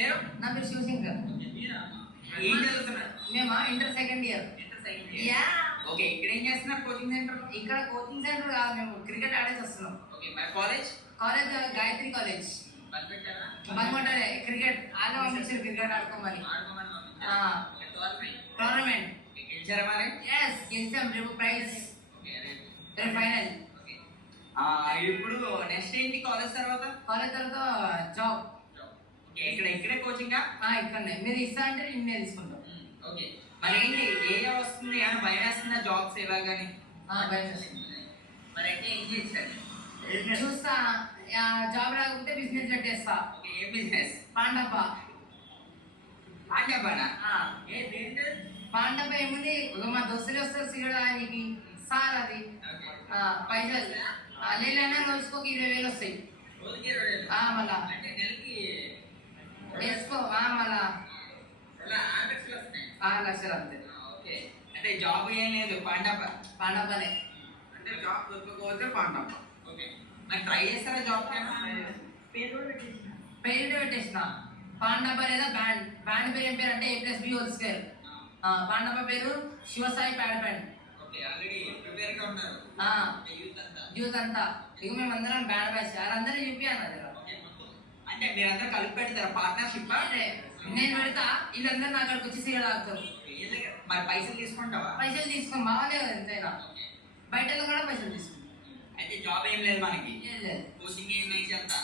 పేరు? నా పేరు శివశంకర్. ఏం చదువుతున్నారు? మేమా inter second year. Yeah. Okay, ఇక్కడ ఏం చేస్తున్నారు కోచింగ్ సెంటర్? ఇక్కడ కోచింగ్ సెంటర్ కాదు, మేము క్రికెట్ ఆడేసి వస్తున్నాం. ఓకే, మరి కాలేజ్? College Gayatri college. బంగొంటలే క్రికెట్ ఆడ పంపించారు, క్రికెట్ ఆడుకోమని. టోర్నమెంట్ గెలిచారా మరి? ఎస్ గెలిచాం, రేపు ప్రైజ్, రేపు ఫైనల్. ఇప్పుడు నెక్స్ట్ ఏంటి కాలేజ్ తర్వాత? కాలేజ్ తర్వాత జాబ్. ఇక్కడే కోచింగ్? ఇక్కడనే. మీరు ఇస్తా అంటే నేను తీసుకుంటాం. ఓకే, మరి ఏంటి ఏ వస్తుంది అని భయం వేస్తుందా జాబ్స్ ఎలాగని? భయం వేస్తుంది. మరి అయితే ఏం చేస్తారు? చూస్తా, జాబ్ రాకపోతే బిజినెస్ పెట్టేస్తా. ఏ బిజినెస్? పాండప్ప. పాండప్పనా? పాండప్ప ఏముంది, మా దోస్తులు వస్తారు సిగరెట్ ఆయనకి సార్, అది పైసలు లేదన్నా రోజుకోకి 20,000 వస్తాయి. మళ్ళా వేసుకో, మళ్ళా 6 లక్షలు అంతే. అంటే జాబ్ ఏం లేదు, పాండప్పనే. అంటే జాబ్ దొరకకపోతే పాండప్ప. ఓకే, మరి ట్రై చేస్తారా జాబ్? పేరు పెట్టేసిన పాండప్ప లేదా బ్యాండ్ పేరు ఏం పేరు అంటే A+B2. పాండప్ప పేరు శివసాయి ప్యాడ్. యూత్ అంతా ఇక మేమందరం బ్యాండ్ బ్యాచ్, వాళ్ళందరూ చూపియాలి. అంటే మీరందరూ కలిపి పెడతారా పార్ట్నర్షిప్? నేను పెడతా, వీళ్ళందరూ నా అక్కడికి వచ్చి సిగరెట్ తాగుతారు. మరి పైసలు తీసుకుంటావా? పైసలు తీసుకొని బాగాలే కదా ఎంతైనా, బయట కూడా పైసలు తీసుకుంటాం. అయితే జాబ్ ఏం లేదు మనకి, ఏం లేదు. కోచింగ్ ఏం చేస్తా.